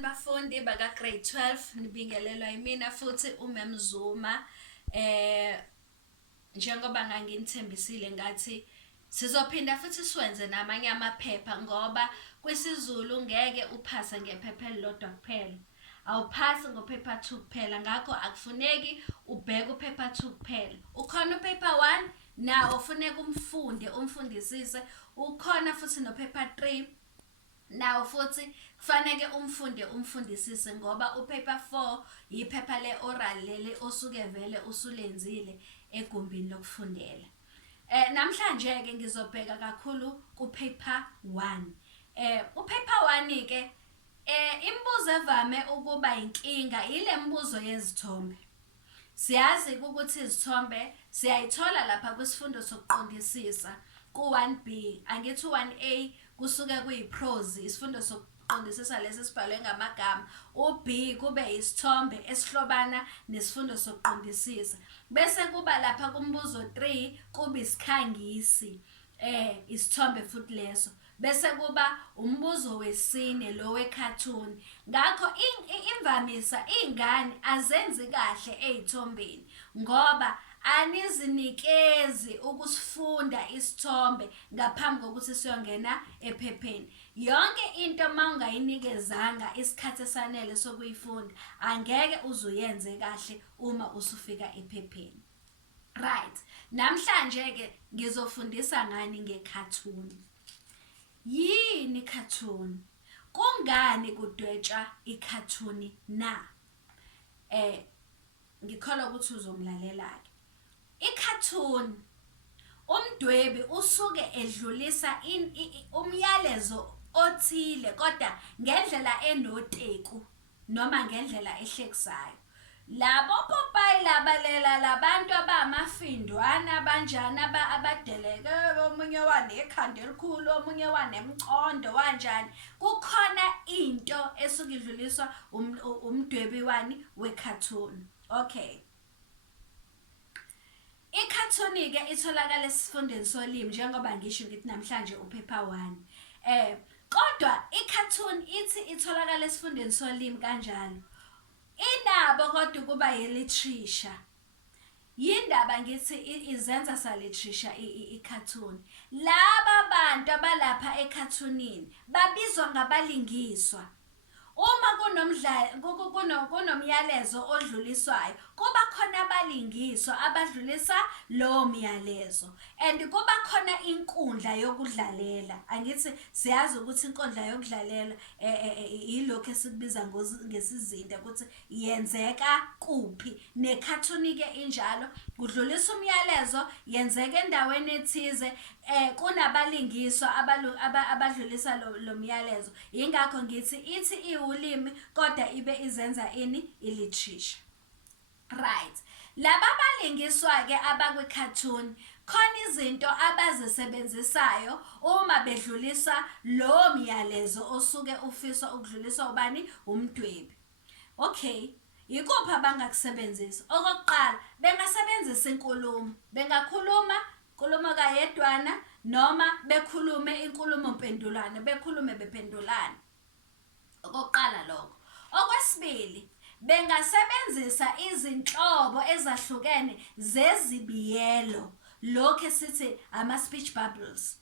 Bafundi baka grade 12 nibingelelwa yimina futhi uMemzuma. Njengoba nganginithembisile ngathi sizophinda futhi siwenze namanye amaphepha ngoba kwisiZulu ngeke uphase ngephepha elilodwa kuphela. Awuphasi ngophepha 2 kuphela, ngakho akufuneki ubheke uphepha 2 kuphela. Ukhona uphepha 1 nawo ufuneka umfundisise. Ukhona futhi nophepha 3 nawo futhi kufaneke umfundisise ngoba uphepha 4 yiphepha le-oral leli osuke vele usulenzile egumbini lokufundela. Namhlanje-ke ngizobheka kakhulu kuphepha 1. Uphepha 1 ke imibuzo evame ukuba inkinga ile mibuzo yezithombe. Siyazi ukuthi izithombe siyayithola lapha kwisifundo sokuqondisisa ku-1B, angithi u-1A kusuke kuyi-prose, isifundo sokuqondisisa lesi sibhalwe ngamagama. U-B kube isithombe esihlobana nesifundo sokuqondisisa. Bese kuba lapha kumbuzo 3 kuba isikhangisi, isithombe futhi leso. Bese kuba umbuzo wesine lo wekhathuni. Ngakho imvamisa iy'ngane azenzi kahle ey'thombeni ngoba anizinikezi ukusifunda isithombe ngaphambi kokuthi siyongena ephepheni. Yonke into mawungayinikezanga isikhathi esanele sokuyifunda, angeke uzuyenze kahle uma usufika ephepheni. Right. Namhlanje-ke ngizofundisa ngani ngekhathuni. Yini ikhathuni? Kungani kudwetshwa ikhathuni na? Ngikholwa ukuthi uzongilalela-ke. Ikhathuni, umdwebi usuke edlulisa umyalezo othile kodwa ngendlela enoteku noma ngendlela ehlekisayo. Labo popayi labalela labantu abamafindwana abanjani abadeleke, omunye wanekhanda elikhulu, omunye wanemcondo wanjani. Kukhona into esuke idluliswa umdwebi wani wekhathuni. Okay. Ikhathuni-ke itholakala esifundeni solimi njengoba ngisho ngithi namhlanje uphepha 1. Kodwa ikhathuni ithi itholakala esifundeni solimi kanjalo. Inabo kodwa kuba yi-literature. Yindaba ngithi izenza sa-literature ikhathuni. Laba bantu abalapha ekhathunini babizwa ngabalingiswa. Uma kunomyalezo odluliswayo, kuba khona abalingiswa abadlulisa lowo myalezo. And kuba khona inkundla yokudlalela. Angithi siyazi ukuthi inkundla yokudlalela ilokho esikubiza ngesizinda ukuthi yenzeka kuphi. Nekhathuni-ke injalo, kudlulisa umyalezo, yenzeka endaweni ethize, kunabalingiswa abadlulisa lo myalezo. Yingakho ngithi ithi iwulimi kodwa ibe izenza ini? I-literature. Right. Laba balingiswa-ke abakwikhathuni khona izinto abazisebenzisayo uma bedlulisa lo myalezo osuke ufiswa ukudluliswa ubani? Umdwebi. Okay. Yikuphi abangakusebenzisa? Okokuqala, bengasebenzisa inkulumo. Bengakhuluma inkulumo kayedwana noma bekhulume inkulumo mpendulane, bekhulume bephendulane. Okokuqala lokho. Okwesibili, bengasebenzisa izinhlobo ezahlukene zezibiyelo, lokho esithi ama-speech bubbles.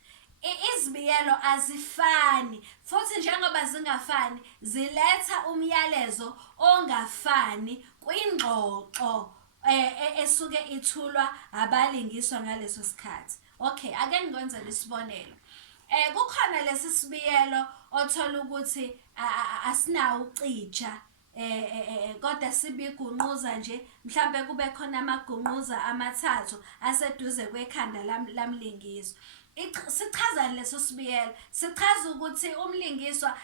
Izibiyelo azifani futhi njengoba zingafani ziletha umyalezo ongafani kwingxoxo esuke ithulwa abalingiswa ngaleso sikhathi. Okay, ake ngikwenze isibonelo. Kukhona lesi sibiyelo othola ukuthi asinawo ucija, kodwa sibigunquza nje, mhlambe kube khona amagunquza 3 aseduze kwekhanda lamlingiswa. Sichaza leso sibiyelo, sichaza ukuthi umlingiswa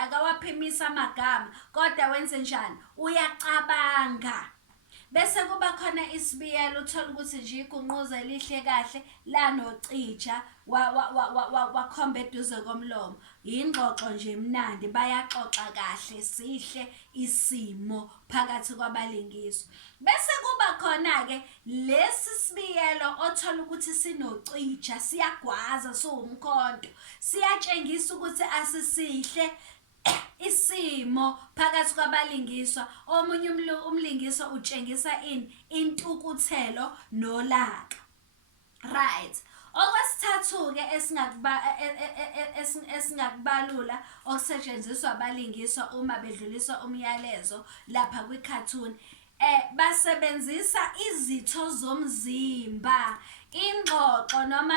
akawaphimisi amagama kodwa wenze njani? Uyacabanga. Bese kuba khona isibiyelo uthola ukuthi nje igunquza elihle kahle lanocija wakhomba eduze komlomo. Ingxoxo nje emnandi, bayaxoxa kahle, sihle isimo phakathi kwabalingiswa. Bese kuba khona-ke lesi sibiyelo othola ukuthi sinocija, siyagwaza, siwumkhonto, siyatshengisa ukuthi asisihle isimo phakathi kwabalingiswa. Omunye umlingiswa utshengisa intukuthelo nolaka. Right. Okwesithathu-ke esingakubalula okusetshenziswa abalingiswa uma bedlulisa umyalezo lapha kwikhathuni, basebenzisa izitho zomzimba. Ingxoxo noma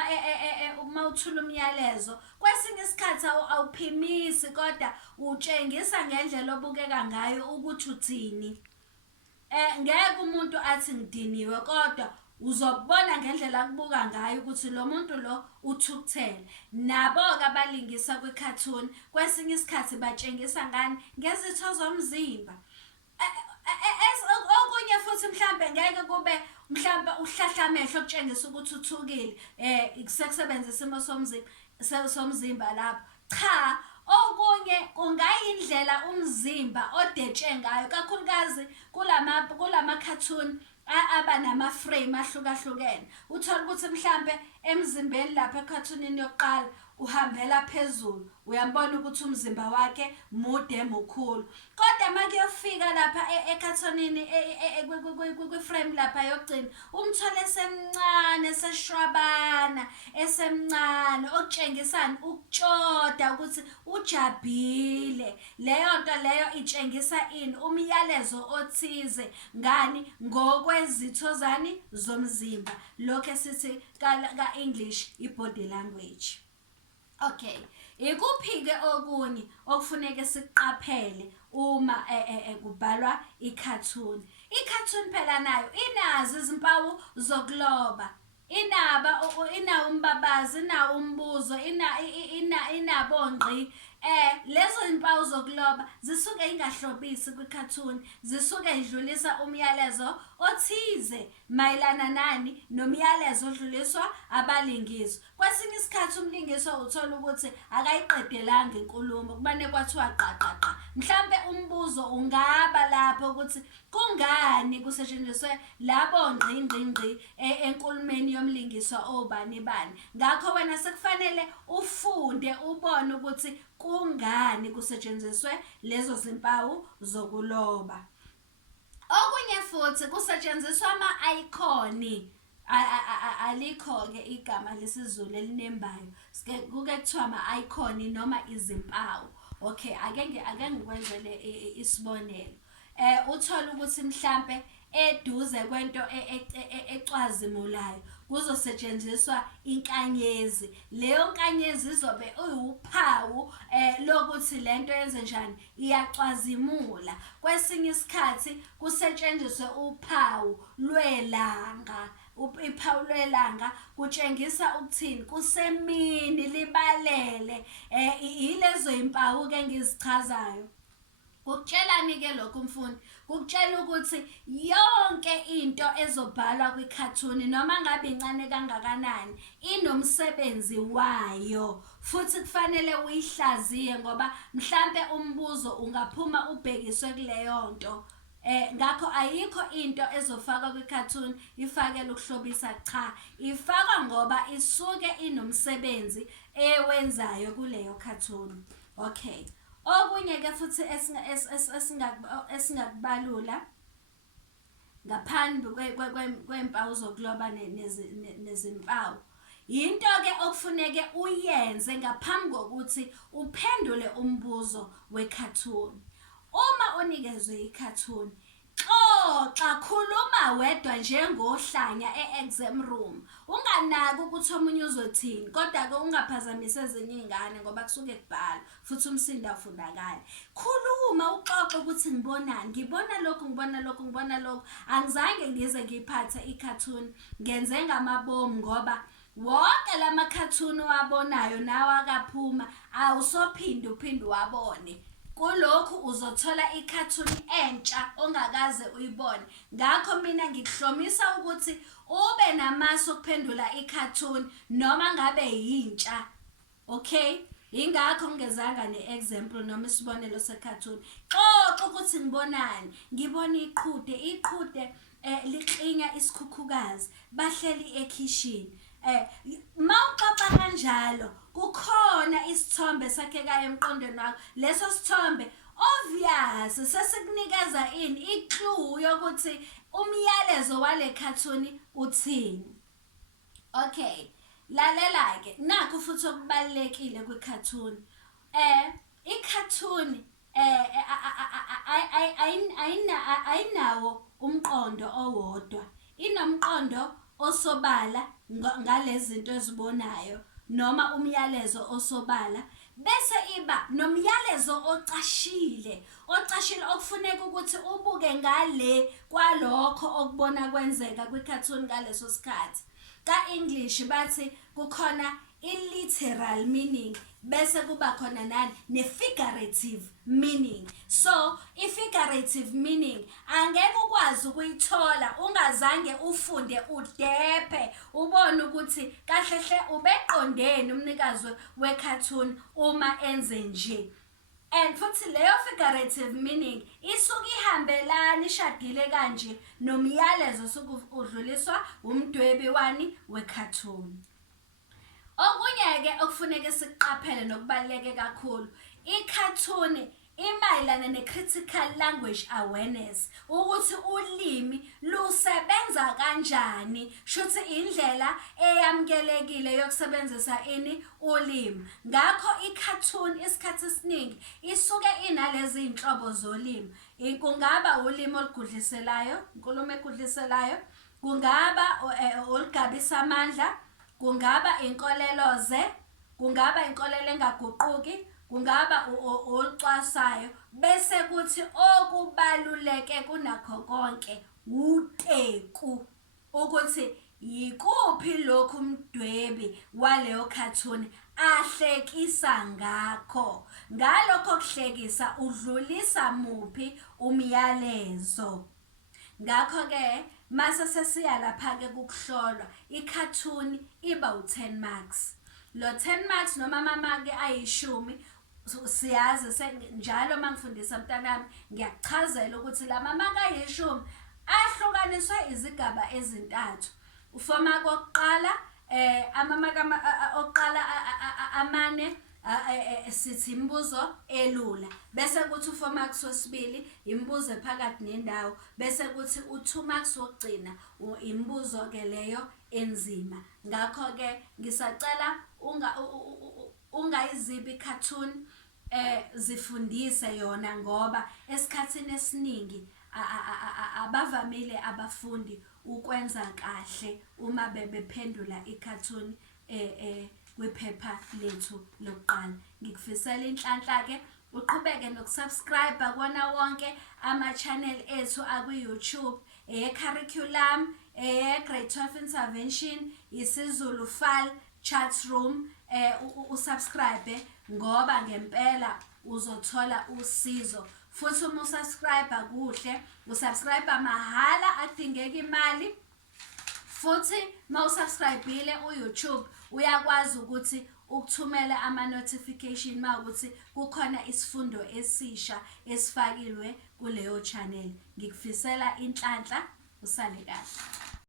uma uthula umyalezo, kwesinye isikhathi awuphimisi kodwa utshengisa ngendlela obukeka ngayo ukuthi uthini. Ngeke umuntu athi ngidiniwe, kodwa uzobona ngendlela akubuka ngayo ukuthi lo muntu lo uthukuthele. Nabo-ke abalingisa kwikhathuni kwesinye isikhathi batshengisa ngani? Ngezitho zomzimba. Okunye futhi mhlambe ngeke kube mhlambe uhlahlamehlo okutshengisa ukuthi uthukile, sekusebenzisa isimo somzimba lapho. Cha, okunye kungayindlela umzimba odetshe ngayo, kakhulukazi kulama cartoon aba nama-frame ahlukahlukene. Uthola ukuthi mhlambe emzimbeni lapha ekhathunini yokuqala uhambela phezulu, uyambona ukuthi umzimba wakhe mude mukhulu. Kodwa makuyofika lapha ekhathunini kwi-frame lapha yokugcina, umthole esemncane, eseshwabana, esemncane, okutshengisani? Ukutshoda, ukuthi ujabhile. Leyo nto leyo itshengisa ini? Umyalezo othize. Ngani? Ngokwezitho zani zomzimba. Lokho esithi ka-English i-body language. Okay, ikuphi-ke okunye okufuneka sikuqaphele uma kubhalwa ikhathuni? Ikhathuni phela nayo inazo izimpawu zokuloba. Inawo umbabazi, inawo umbuzo, inabo ngqi. Lezo impawu zokuloba zisuke ingahlobisi kwikhathuni, zisuke idlulisa umyalezo othize mayelana nani? Nomyalezo odluliswa abalingiswa. Kwesinye isikhathi umlingiswa uthola ukuthi akayiqedelanga inkulumo, kubane kwathiwa qaqa. Mhlambe umbuzo ungaba lapho ukuthi kungani kusetshenziswe labo ngqi enkulumeni yomlingiswa obani. Ngakho wena sekufanele ufunde ubone ukuthi kungani kusetshenziswe lezo zimpawu zokuloba. Okunye futhi kusetshenziswa ama-icon. Alikho-ke igama lesizulu elinembayo. Kuke kuthiwa ama-icon noma izimpawu. Okay, ake ngikwenzele isibonelo. Uthola ukuthi mhlambe eduze kwento ecwazimulayo kuzosetshenziswa inkanyezi. Leyo nkanyezi izobe uyuphawu lokuthi lento yenze njani? Iyacwazimula. Kwesinye isikhathi kusetshenziswe uphawu lwelanga. Iphawu lwelanga kutshengisa ukuthini? Kusemini, libalele. Ilezo impawu-ke engizichazayo. Kukutshelani-ke lokhu mfundi? Kukutshela ukuthi yonke into ezobhalwa kwikhathuni noma ngabe incane kangakanani inomsebenzi wayo, futhi kufanele uyihlaziye ngoba mhlambe umbuzo ungaphuma ubhekiswe kuleyo nto. Ngakho ayikho into ezofakwa kwikhathuni ifakela ukuhlobisa. Cha, ifakwa ngoba isuke inomsebenzi ewenzayo kuleyo khathuni. Okay. Okunye-ke futhi esingakubalula ngaphambi kwempawu zokuloba nezimpawu, yinto-ke okufuneke uyenze ngaphambi kokuthi uphendule umbuzo wekhathuni. Uma unikezwe ikhathuni, xoxa, khuluma wedwa njengohlanya e-exam room. Unganaki ukuthi omunye uzothini, kodwa-ke ungaphazamisi ezinye iy'ngane ngoba kusuke kubhala futhi umsindo awufundakali. Khuluma, uxoxe ukuthi ngibonani, ngibona lokhu. Angizange ngize ngiphathe ikhathuni, ngenze ngamabomu ngoba wonke lamakhathuni wabonayo nawe akaphuma awusophinde uphinde wabone. Kulokhu uzothola ikhathuni entsha ongakaze uyibone. Ngakho mina ngikuhlomisa ukuthi ube namasu okuphendula ikhathuni noma ngabe yintsha. Okay? Ingakho ngezanga ne-example noma isibonelo sekhathuni. Xoxa ukuthi ngibonani. Ngibona iqhude liklinya isikhukhukazi bahleli ekhishini. Mawuxoxa kanjalo kukhona isithombe sakhekayo emqondweni wakho. Leso sithombe obvious sesikunikeza i-clue yokuthi umyalezo wale cartoon uthini. Okay, lalela ke nakho futhi okubalekile kwi-cartoon. I-cartoon ayinawo umqondo owodwa. Inomqondo osobala ngalezi zinto ezibonayo noma umyalezo osobala, bese iba nomyalezo ocashile okufuneka ukuthi ubuke ngale kwalokho okubona kwenzeka kwi-cartoon ngaleso sikhathi. Ka-English bathi kukhona i-literal meaning bese kuba khona nani ne-figurative meaning. So i-figurative meaning angeke ukwazi ukuyithola ungazange ufunde udephe ubone ukuthi kahlehle ubeqondeni umnikazi we-cartoon uma enze nje. And futhi leyo figurative meaning isuke ihambelana ishadile kanje nomyalezo osuke udluliswa umdwebi wani we-cartoon. Okunye-ke okufuneka sikuqaphele nokubaluleke kakhulu, i-cartoon imayelana ne-critical language awareness, ukuthi ulimi lusebenza kanjani, shuthi indlela eyamukelekile yokusebenzisa ulimi. Ngakho i-cartoon isikhathi esiningi isuke inalezi inhlobo zolimi. Kungaba ulimi olugudliselayo, inkulumo egudliselayo, kungaba olugabisa amandla, kungaba inkoleloze, kungaba inkolelo engaguquki, kungaba olucwasayo, bese kuthi okubaluleke kunakho konke uteku, ukuthi yikuphi lokhu umdwebi waleyo cartoon ahlekisa ngakho. Ngalokho kuhlekisa udlulisa muphi umyalezo. Ngakho-ke mase sesiya lapha-ke kukuhlolwa, i-cartoon iba u-10 marks. Lo 10 marks noma amamaki ayishumi, siyazi njalo uma ngifundisa mntanami ngiyakuchazela ukuthi la mamaki ayishumi ahlukaniswe izigaba ezintathu. Ufomaki wokuqala, amamaki oqala amane sithi imibuzo elula, bese kuthi u4 wesibili imibuzo ephakathi nendawo, bese kuthi u2 marks wokugcina imibuzo ke leyo enzima. Ngakho ke ngisacela ungayizibi i-cartoon, zifundise yona ngoba esikhathini esiningi abavamile abafundi ukwenza kahle uma bephendula i-cartoon kwiphepha lethu lokuqala. Ngikufisela inhlanhla-ke uqhubeke nokusubscribe kuwona wonke ama-channel ethu aku-YouTube, curriculum, grade 12 intervention, isiZulu file, chat room. Usubscribe ngoba ngempela uzothola usizo. Futhi uma usubscribe kuhle, usubscribe mahhala, akudingeki imali. Futhi ma usubscribe-ile u-YouTube uyakwazi ukuthi ukuthumela ama-notification ma ukuthi kukhona isifundo esisha esifakiwe kuleyo channel. Ngikufisela inhlanhla, usale kahle.